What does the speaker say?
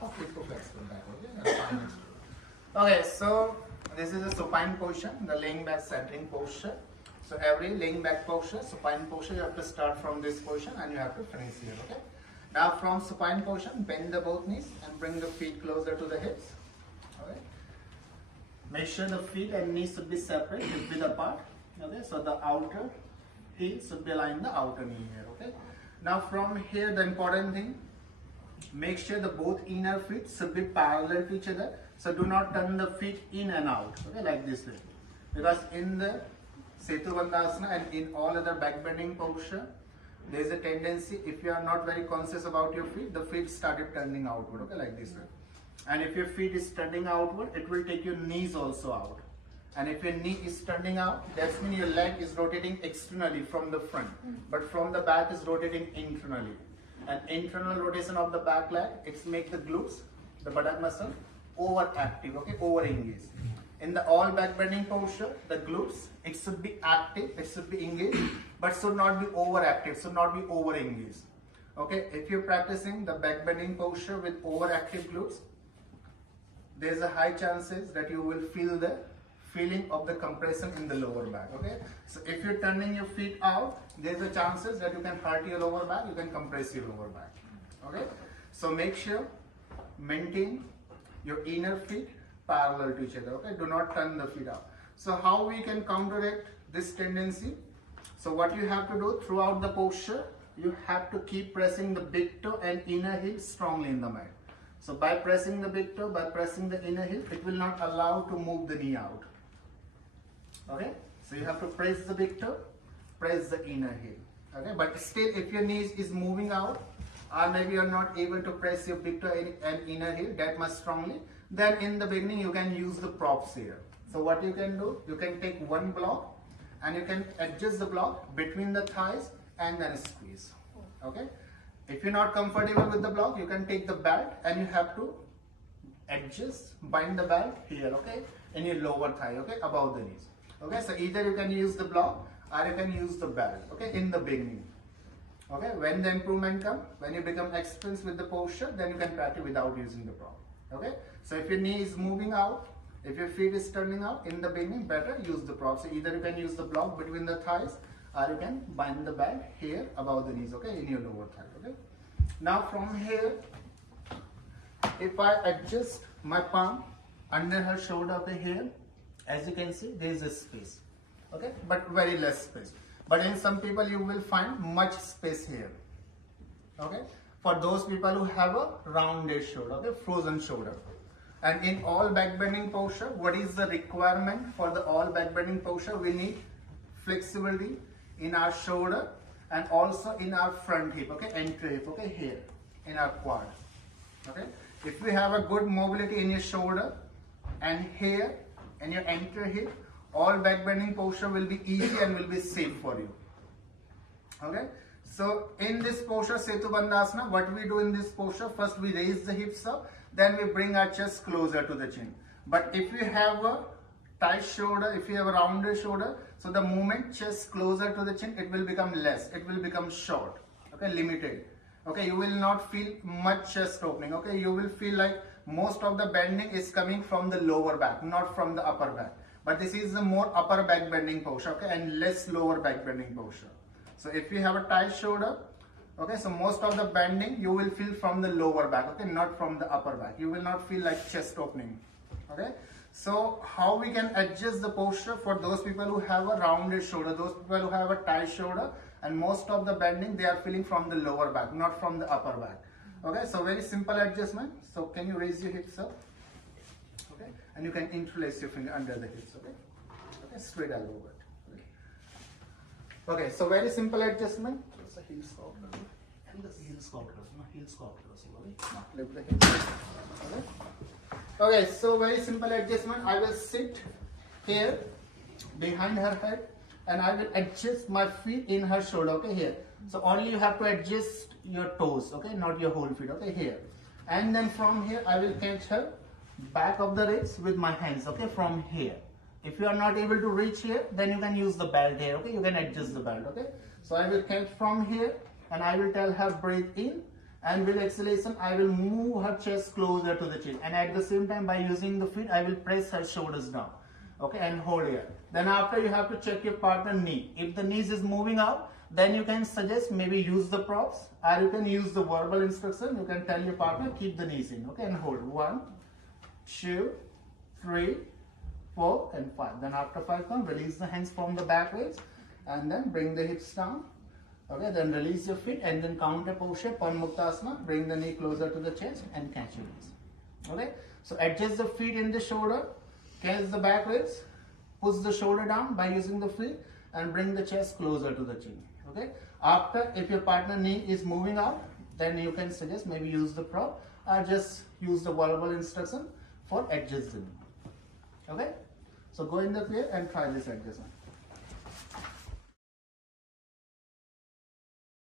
Keep the flexible back, okay? That's fine. Okay, so this is a supine position, the laying back centering posture. So every laying back posture, supine posture, you have to start from this position and you have to finish here, okay? Now from supine position, bend the both knees and bring the feet closer to the hips, okay? Make sure the feet and knees should be separate, hip width apart, okay? So the outer heel should be aligned the outer knee here, okay? Now from here, the important thing, make sure the both inner feet should be parallel to each other. So do not turn the feet in and out, okay, like this way. Because in the Setu Bandhasana and in all other back bending posture, there is a tendency, if you are not very conscious about your feet, the feet started turning outward, okay, like this way. And if your feet is turning outward, it will take your knees also out. And if your knee is turning out, that means your leg is rotating externally from the front, but from the back is rotating internally. And internal rotation of the back leg, it's make the glutes, the buttock muscle, overactive, okay, over engaged. In the all back bending posture, the glutes, it should be active, it should be engaged, but should not be overactive, should not be over engaged. Okay, if you're practicing the back bending posture with overactive glutes, there's a high chances that you will feel the feeling of the compression in the lower back, okay? So if you're turning your feet out, there's a chances that you can hurt your lower back, you can compress your lower back, okay? So make sure, maintain your inner feet parallel to each other, okay? Do not turn the feet out. So how we can counteract this tendency? So what you have to do throughout the posture, you have to keep pressing the big toe and inner heel strongly in the mat. So by pressing the big toe, by pressing the inner heel, it will not allow to move the knee out. Okay, so you have to press the big toe, press the inner heel. Okay, but still if your knee is moving out, or maybe you are not able to press your big toe and inner heel that much strongly, then in the beginning you can use the props here. So what you can do, you can take one block and you can adjust the block between the thighs and then squeeze. Okay, if you're not comfortable with the block, you can take the belt and you have to adjust, bind the belt here, okay, in your lower thigh, okay, above the knees. Okay, so either you can use the block or you can use the belt, okay, in the beginning. Okay, when the improvement comes, when you become experienced with the posture, then you can practice without using the prop. Okay, so if your knee is moving out, if your feet is turning out, in the beginning, better use the prop. So either you can use the block between the thighs or you can bind the belt here above the knees, okay, in your lower thigh. Okay, now from here, if I adjust my palm under her shoulder over here, as you can see, there is a space, okay, but very less space. But in some people, you will find much space here, okay, for those people who have a rounded shoulder, okay, frozen shoulder. And in all back bending posture, what is the requirement for the all back bending posture? We need flexibility in our shoulder and also in our front hip, okay, entry hip, okay, here in our quad, okay. If we have a good mobility in your shoulder and here and your entry hip, all back bending posture will be easy and will be safe for you. Okay, so in this posture, Setu Bandhasana, what we do in this posture, first we raise the hips up, then we bring our chest closer to the chin. But if you have a tight shoulder, if you have a rounded shoulder, so the moment chest closer to the chin, it will become less, it will become short, okay, limited. Okay, you will not feel much chest opening, okay, you will feel like most of the bending is coming from the lower back, not from the upper back. But this is a more upper back bending posture, okay, and less lower back bending posture. So if you have a tight shoulder, okay, so most of the bending you will feel from the lower back, okay, not from the upper back. You will not feel like chest opening, okay. So how we can adjust the posture for those people who have a rounded shoulder, those people who have a tight shoulder, and most of the bending they are feeling from the lower back, not from the upper back. Okay, so very simple adjustment. So can you raise your hips up? Okay, and you can interlace your finger under the hips. Okay, okay, straight elbow width. Okay, so very simple adjustment. So heel squat, and the heel squat, heel squat. Lift the hips. Okay. Okay, so very simple adjustment. I will sit here behind her head and I will adjust my feet in her shoulder, okay, here. So only you have to adjust your toes, okay, not your whole feet, okay, here. And then from here, I will catch her back of the ribs with my hands, okay, from here. If you are not able to reach here, then you can use the belt here, okay, you can adjust the belt, okay. So I will catch from here and I will tell her breathe in And with exhalation, I will move her chest closer to the chin. And at the same time, by using the feet, I will press her shoulders down. Okay, and hold here. Then after, you have to check your partner knee. If the knees is moving out, then you can suggest maybe use the props, or you can use the verbal instruction. You can tell your partner, keep the knees in. Okay, and hold. 1, 2, 3, 4, and 5. Then after 5 counts, release the hands from the back legs, and then bring the hips down. Okay, then release your feet, and then counter posture, Padmuktasana. Bring the knee closer to the chest and catch your knees. Okay, so adjust the feet in the shoulder, catch the back legs, push the shoulder down by using the feet, and bring the chest closer to the chin. Okay, after, if your partner knee is moving out, then you can suggest maybe use the prop, or just use the verbal instruction for adjust the knee. Okay, so go in the clear and try this adjustment.